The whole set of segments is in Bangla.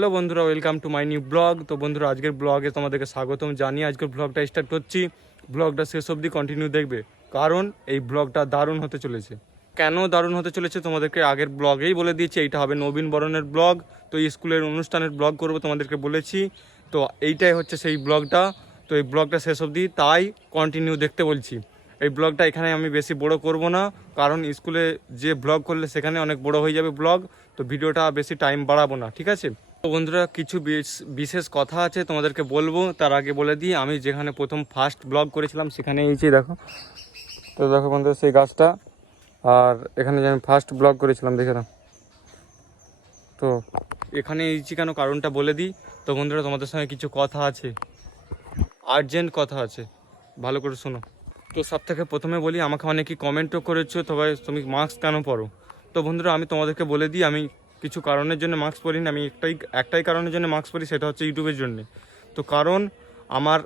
হ্যালো বন্ধুরা, welcome to my new blog. তো বন্ধুরা, আজকের ব্লগে তোমাদেরকে স্বাগতম জানিয়ে আজকের ব্লগটা স্টার্ট করছি। ব্লগটা শেষ অবধি কন্টিনিউ দেখবে, কারণ এই ব্লগটা দারুণ হতে চলেছে। কেন দারুণ হতে চলেছে তোমাদেরকে আগের ব্লগেই বলে দিয়েছি। এইটা হবে নবীন বরণের ব্লগ। তো স্কুলের অনুষ্ঠানের ব্লগ করবো তোমাদেরকে বলেছি। তো এইটাই হচ্ছে সেই ব্লগটা। তো এই ব্লগটা শেষ অবধি তাই কন্টিনিউ দেখতে বলছি। এই ব্লগটা এখানে আমি বেশি বড় করব না, কারণ স্কুলে যে ব্লগ করলে সেখানে অনেক বড় হয়ে যাবে ব্লগ। তো ভিডিওটা বেশি টাইম বাড়াবো না, ঠিক আছে? তো বন্ধুরা, কিছু বিশেষ কথা আছে তোমাদেরকে বলবো। তার আগে বলে দিই, আমি যেখানে প্রথম ফার্স্ট ব্লগ করেছিলাম সেখানে এইছি দেখো। তো দেখো বন্ধুরা, সেই গাছটা। আর এখানে যে আমি ফার্স্ট ব্লগ করেছিলাম দেখে নাও। তো এখানে এইছি কেন, কারণটা বলে দিই। তো বন্ধুরা, তোমাদের সঙ্গে কিছু কথা আছে, আর্জেন্ট কথা আছে, ভালো করে শোনো। তো সব থেকে প্রথমে বলি, আমাকে অনেকেই কমেন্টও করেছো তবে তুমি মাস্ক কেন পরো। তো বন্ধুরা, আমি তোমাদেরকে বলে দিই, আমি কিছু কারণের জন্য মাস্ক পরি না। আমি একটাই কারণের জন্য মাস্ক পরি, সেটা হচ্ছে ইউটিউবের জন্য। তো কারণ আমার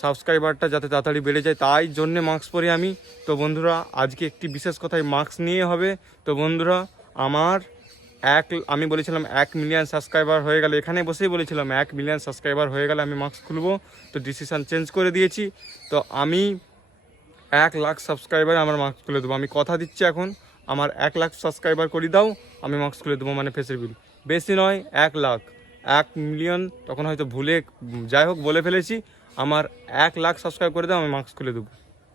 সাবস্ক্রাইবারটা যাতে তাড়াতাড়ি বেড়ে যায়, তাই জন্যে মাস্ক পরি আমি। তো বন্ধুরা, আজকে একটি বিশেষ কথাই মাস্ক নিয়ে হবে। তো বন্ধুরা, আমার আমি বলেছিলাম 1 মিলিয়ন সাবস্ক্রাইবার হয়ে গেলে, এখানে বসেই বলেছিলাম 1 মিলিয়ন সাবস্ক্রাইবার হয়ে গেলে আমি মাস্ক খুলবো। তো ডিসিশান চেঞ্জ করে দিয়েছি। তো আমি 1 লাখ সাবস্ক্রাইবার আমার মাস্ক খুলে দেবো। আমি কথা দিচ্ছি, এখন আমার 1 লাখ সাবস্ক্রাইবার করে দাও, আমি মাস্ক খুলে দেবো। মানে ফেসের বিল বেশি নয়, 1 লাখ। 1 মিলিয়ন তখন হয়তো ভুলে যাই হোক বলে ফেলেছি। আমার 1 লাখ সাবস্ক্রাইব করে দাও, আমি মাস্ক খুলে দেবো।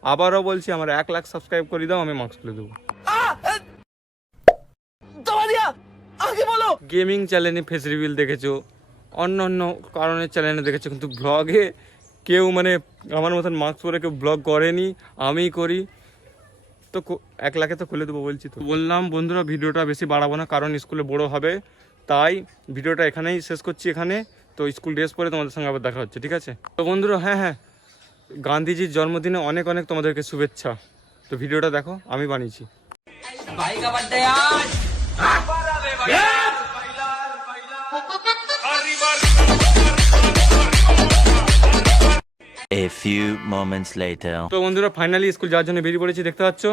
আবারও বলছি, আমার 1 লাখ সাবস্ক্রাইব করে দাও, আমি মাস্ক খুলে দেবো। গেমিং চ্যানেলে ফেস রিভিল দেখেছো, অন্য অন্য কারণের চ্যানেলে দেখেছো, কিন্তু ব্লগে কেউ মানে আমার মতন মাস্ক পরে কেউ ব্লগ করেনি, আমিই করি। তো 1 লাখে তো খুলে দেবো বলছি। তো বললাম বন্ধুরা, ভিডিওটা বেশি বাড়াবো না, কারণ স্কুলে বড় হবে। তাই ভিডিওটা এখানেই শেষ করছি এখানে। তো স্কুল ড্রেস পরে তোমাদের সঙ্গে আবার দেখা হচ্ছে, ঠিক আছে? তো বন্ধুরা, হ্যাঁ, গান্ধীজির জন্মদিনে অনেক অনেক তোমাদেরকে শুভেচ্ছা। তো ভিডিওটা দেখো, আমি বানিয়েছি। A few moments later. তো বন্ধুরা, ফাইনালি স্কুল যাওয়ার জন্য বেরিয়ে পড়েছি, দেখতে পাচ্ছ।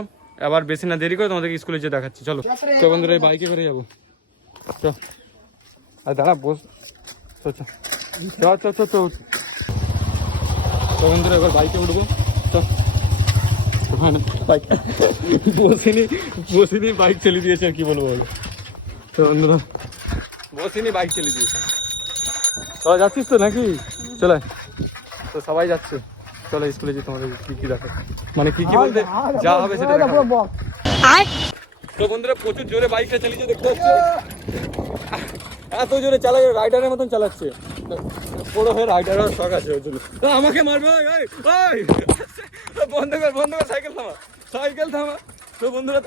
আবার বেশি না দেরি করে তোমাদেরকে স্কুলে যেয়ে দেখাচ্ছি, চলো। তো বন্ধুরা, এই বাইকে করে যাবো। চ আর দাঁড়া, বস। চ। তো বন্ধুরা, এবার বাইকে উঠবো। চ বাইক বসিনি বাইক চালিয়ে দিয়েছে, আর কি বলবো বলো। তো বন্ধুরা, বসিনি বাইক চালিয়ে দিয়েছে। তোরা যাচ্ছিস তো নাকি? চলে। তো সবাই যাচ্ছে, চলো স্কুলে যে তোমাদের কি দেখো, মানে কি বলতে যা হবে সেটা দেখাবো। তো বন্ধুরা, প্রচুর জোরে বাইকটা চালিয়েছে, দেখতে পাচ্ছ। এত জোরে চালাবে, রাইডারের মতন চালাচ্ছে। বড় হয়ে রাইডার হওয়ার শখ আছে ওর জন্য। আমাকে মারবে, বন্ধ কর, সাইকেল থামা। তো বন্ধুরা,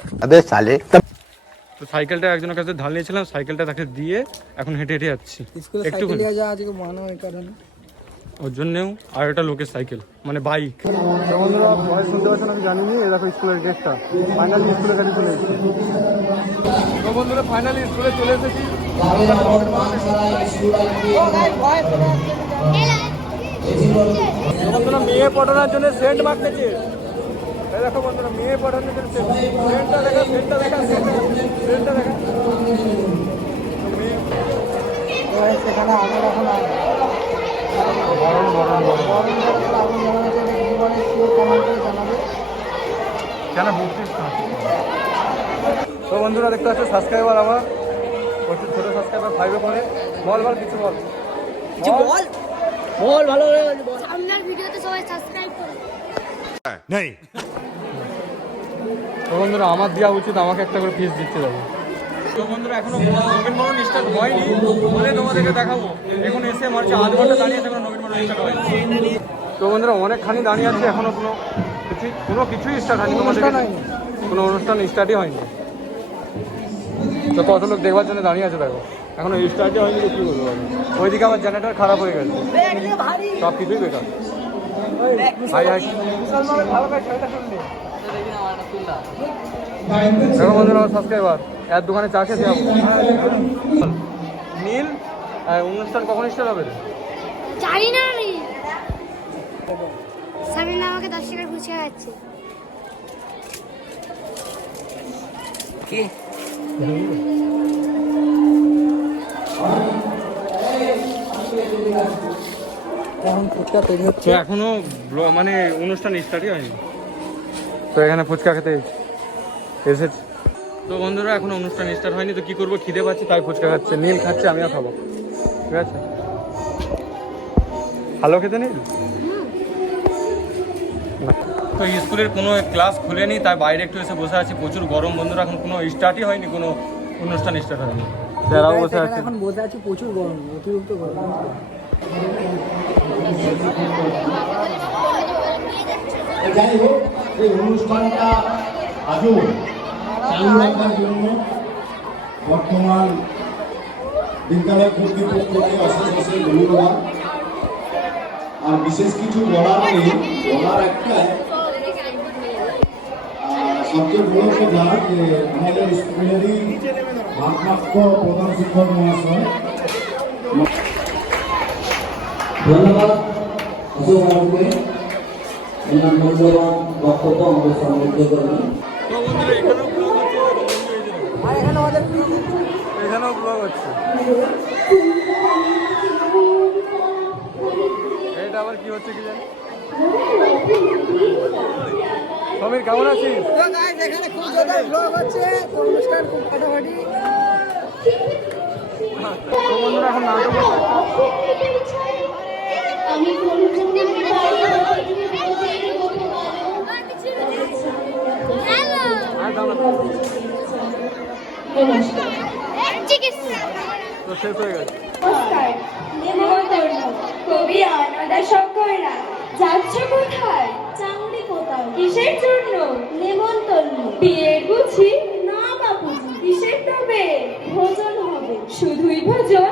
তো সাইকেলটা একজনের কাছে ধার নিয়েছিলাম, সাইকেলটা তাকে দিয়ে এখন হেঁটে হেঁটে যাচ্ছি একটু, ওর জন্যেও। আর একটা লোকের সাইকেল, মানে বাইক। বন্ধুরা, ভয় শুনতে পাচ্ছেন আমি জানিনি, এই দেখো স্কুলের গেটটা। ফাইনালি স্কুলে গাড়ি চলে এসেছি। তো বন্ধুরা, ফাইনালি স্কুলে চলে এসেছি। বন্ধুরা, মেয়ে পড়ানোর জন্য সেন্ট মারতেছে। এই দেখো বন্ধুরা, মেয়ে পড়ানোর জন্য সেন্টটা দেখা। সেখানে আগে এখন কেন বুঝছিস না? তো বন্ধুরা, দেখতে পাচ্ছ সাবস্ক্রাইবার আমার প্রচুর ছোটো সাবস্ক্রাইবার, 5-এ পড়ে। বল কিছু বল ভালো বল। সামনের ভিডিওতে সবাই সাবস্ক্রাইব করুন। নেই। তো বন্ধুরা, আমার দেওয়া উচিত, আমাকে একটা করে ফিস দিতে যাবে। তো বন্ধুরা, এখনো নবীন বরণ স্টার্ট হয়নি বলে তোমাদেরকে দেখাবো। এখন এসে মারছে, 8 ঘন্টা দাঁড়িয়ে আছে, নবীন বরণ স্টার্ট হয়নি। তো বন্ধুরা, অনেকখানি দাঁড়িয়ে আছে, এখনো কোনো কিছুই স্টার্ট হয়নি। তোমাদের কোনো অনুষ্ঠান স্টার্টই হয়নি। তো কত লোক দেখবার জন্য দাঁড়িয়ে আছে দেখো, এখনো স্টার্টই হয়নি। তো কী বলবো, ওইদিকে আবার জেনারেটর খারাপ হয়ে গেছে, সব কিছুই বেকার। দেখো বন্ধুরা, আমার সাবস্ক্রাইবার এর দোকানে চা খেতে যাবো। নীল, অনুষ্ঠান কখন স্টার্ট হবে? জানি না আমি। সামিনা আমাকে 10 টাকার ফুচকা খাচ্ছে। কি ফুচকা তৈরি তো হচ্ছে। এখনো মানে অনুষ্ঠান স্টার্টই হয়নি, তো এখানে ফুচকা খেতে এসেছি। তো বন্ধুরা এখনো অনুষ্ঠান স্টার্ট হয়নি, তো কি করবো, খিদে পাচ্ছি তাই ফুচকা খাচ্ছে, নীল খাচ্ছে, আমিও খাবো, ঠিক আছে। ভালো খেতে নীল না। তো স্কুলের কোনো ক্লাস খুলেনি, তাই বাইরে একটু এসে বসে আছি, প্রচুর গরম বন্ধুরা, এখন কোনো স্টার্টই হয়নি, কোনো অনুষ্ঠান স্টার্ট হয়নি, তারাও বসে আছে। এখন বসে আছি, প্রচুর গরম, অতিরিক্ত গরম। যাই হোক, এই অনুষ্ঠানটা আজও চালু রাখার জন্য বর্তমান বিদ্যালয় কর্তৃপক্ষকে অশেষ অশেষ ধন্যবাদ। আর বিশেষ কিছু বলার নেই, বলার একটাই, সবচেয়ে বড় কথা যে আমাদের স্কুলেরই ভারপ্রাপ্ত প্রধান শিক্ষক মহাশয়, ধন্যবাদ অশোক বাবুকে ওনার মূল্যবান বক্তব্য আমাদের সমৃদ্ধ করবেন। তো বন্ধুরা এখানেও ব্লগ হচ্ছে, আর এখানে আমাদের এখানেও ব্লগ হচ্ছে, এটা আবার কি হচ্ছে কি জানি। সমীর কেমন আছিস? এখানে খুব জোরদার ব্লগ হচ্ছে, তো অনুষ্ঠান খুব ফাটাফাটি। তো বন্ধুরা এখন নাটক তো শেষ হয়ে গেছে। নমস্কার, নেমন্তন্ন কবি অন্নদা শঙ্কররা। যাচ্ছ কোথায়? চাংড়ি কোথায়? কিসের জন্য? নেমন্তন্ন। বিয়ের বুঝি? না বাপুজি। কিসের তবে? ভোজন হবে। শুধুই ভোজন?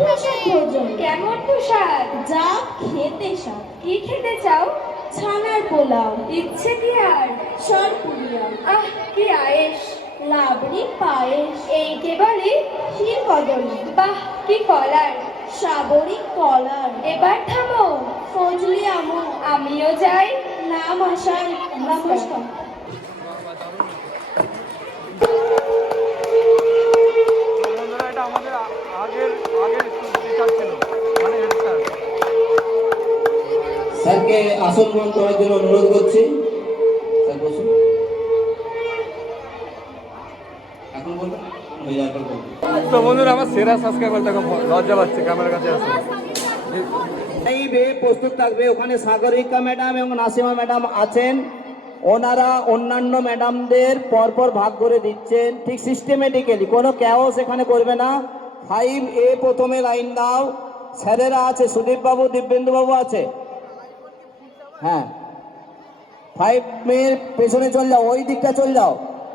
পোশাক ভোজন। কেমন পোশাক? যা খেতে চাও। কি খেতে চাও? ছানার পোলাও। ইচ্ছে কি আর? সরপুরিয়া। আহ কি আয়েশ, লাবড়ি পায়েস। এই কেবলই ক্ষীর কদলী। বাহ কি কলার, সাবরি কলার। এবার থামো, ফজলি আমো। আমিও যাই। নাম আসার। নমস্কার। তো বন্ধুরা এটা আমাদের আগের টিচার ছিল, মানে হেড স্যার। স্যারকে আসন গ্রহণ করার জন্য অনুরোধ করছি। স্যার বসুন। এখন বলবেন, হয়ে যাওয়ার পর বলবেন। তো বন্ধুরা আমার সেরা সাবস্ক্রাইবার দেখো লজ্জা পাচ্ছে ক্যামেরার কাছে আসে। লাইভে প্রস্তুত থাকবে, ওখানে সাগরিকা ম্যাডাম এবং নাসিমা ম্যাডাম আছেন, ওনারা অন্যান্য ম্যাডামদের পরপর ভাগ করে দিচ্ছেন, ঠিক সিস্টেমেটিক্যালি, কোনো ক্যাওস এখানে করবে না। 5A প্রথমে লাইন দাও, স্যারেরা আছে, সুদীপ বাবু, দিব্যেন্দু বাবু আছে, হ্যাঁ। 5 এর পেছনে চলে যাও, ওই দিকটা চলে যাও,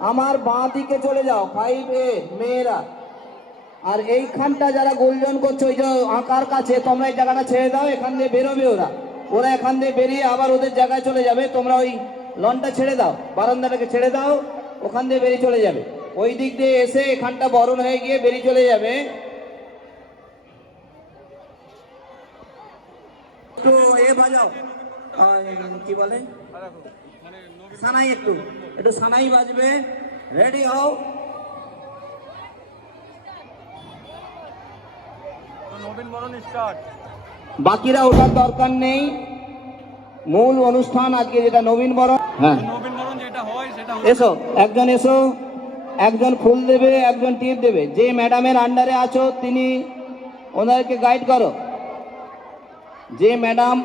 আমার বাঁ দিকে চলে যাও, 5A মেয়েরা। আর এইখানটা যারা গোলজন করছে ওই যে আঁকার কাছে, তোমরা এই জায়গাটা ছেড়ে দাও, এখান দিয়ে বেরোবে ওরা, ওরা এখান দিয়ে বেরিয়ে আবার ওদের জায়গায় চলে যাবে, তোমরা ওই লনটা ছেড়ে দাও, বারান্দাটাকে ছেড়ে দাও, ওখান দিয়ে বেরিয়ে চলে যাবে, ওই দিক দিয়ে এসে এখানটা বরণ হয়ে গিয়ে বেরিয়ে চলে যাবে। তো এ বাজাও, কি বলে, সানাই, একটু একটু সানাই বাজবে, রেডি হও। নবীন বরণ স্টার্ট। বাকিরা ওঠার দরকার নেই, মূল অনুষ্ঠান আজকে যেটা নবীন বরণ। হ্যাঁ নবীন বরণ যেটা হয় সেটা এসো, একজন এসো, একজন ফুল দেবে, একজন টিপ দেবে, যে ম্যাডামের আন্ডারে আছো তিনি ওনাদেরকে গাইড করো। যে ম্যাডাম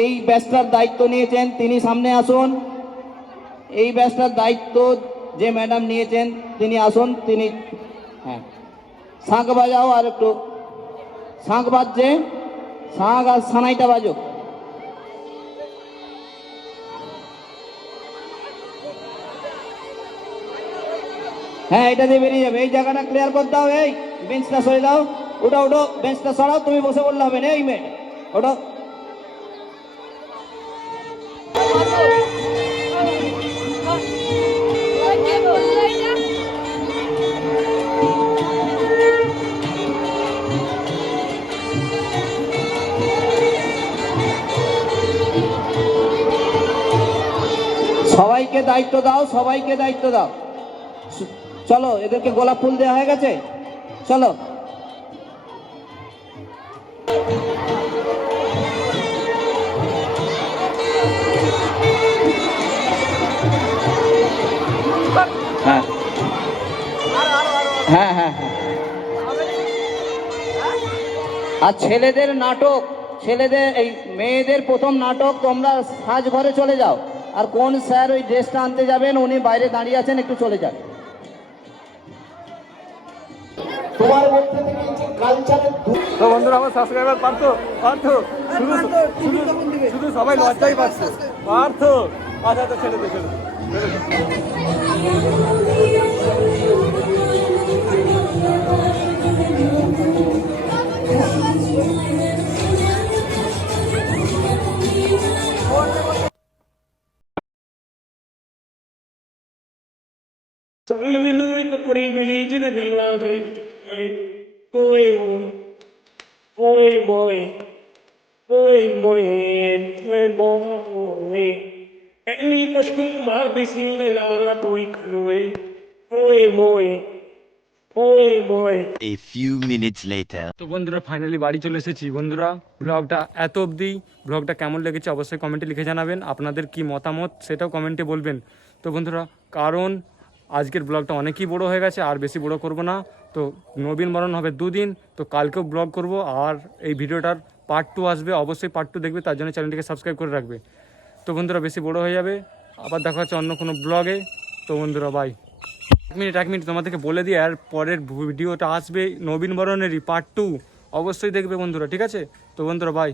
এই ব্যাচটার দায়িত্ব নিয়েছেন তিনি সামনে আসুন, এই ব্যাচটার দায়িত্ব যে ম্যাডাম নিয়েছেন তিনি আসুন, তিনি, হ্যাঁ শাঁখ বাজাও, আর একটু শাঁখ বাজছে, শাঁখ আর সানাইটা বাজো। হ্যাঁ এটা দিয়ে বেরিয়ে যাবে, এই জায়গাটা ক্লিয়ার করে দাও, এই বেঞ্চটা সরে দাও, ওটা ওটো, বেঞ্চটা সরাও, তুমি বসে বললে হবে না, এই মেয়ে ওটো। সবাইকে দায়িত্ব দাও, সবাইকে দায়িত্ব দাও। চলো, এদেরকে গোলাপ ফুল দেওয়া হয়ে গেছে, চলো। আর ছেলেদের নাটক, ছেলেদের এই মেয়েদের প্রথম নাটক, তোমরা সাজ ঘরে চলে যাও। আর কোন স্যার ওই ড্রেসটা আনতে যাবেন, উনি বাইরে দাঁড়িয়ে আছেন, একটু চলে যান। তোমার মধ্যে থেকে যে কালচারের তো বন্ধুরা আমার সাবস্ক্রাইবার পার্থ শুধু সবাই লজ্জাই পাচ্ছে। পার্থ আচ্ছা আচ্ছা ছেড়ে দে ছেড়ে দে। A few minutes later. তো বন্ধুরা ফাইনালি বাড়ি চলে এসেছি। বন্ধুরা ব্লগটা এত অবধি, ব্লগটা কেমন লেগেছে অবশ্যই কমেন্টে লিখে জানাবেন। আপনাদের কি মতামত সেটাও কমেন্টে বলবেন। তো বন্ধুরা কারণ আজকের ব্লগটা অনেকই বড় হয়ে গেছে, আর বেশি বড় করব না। তো নবীন বরণ হবে 2 দিন, তো কালকেও ব্লগ করব। আর এই ভিডিওটার পার্ট 2 আসবে, অবশ্যই পার্ট 2 দেখবে, তার জন্য চ্যানেলটিকে সাবস্ক্রাইব করে রাখবে। তো বন্ধুরা বেশি বড় হয়ে যাবে, আবার দেখা হচ্ছে অন্য কোনো ব্লগে। তো বন্ধুরা বাই। এক মিনিট তোমাদেরকে বলে দিই, আর পরের ভিডিওটা আসবে নবীন বরণেরই পার্ট 2, অবশ্যই দেখবে বন্ধুরা, ঠিক আছে? তো বন্ধুরা বাই।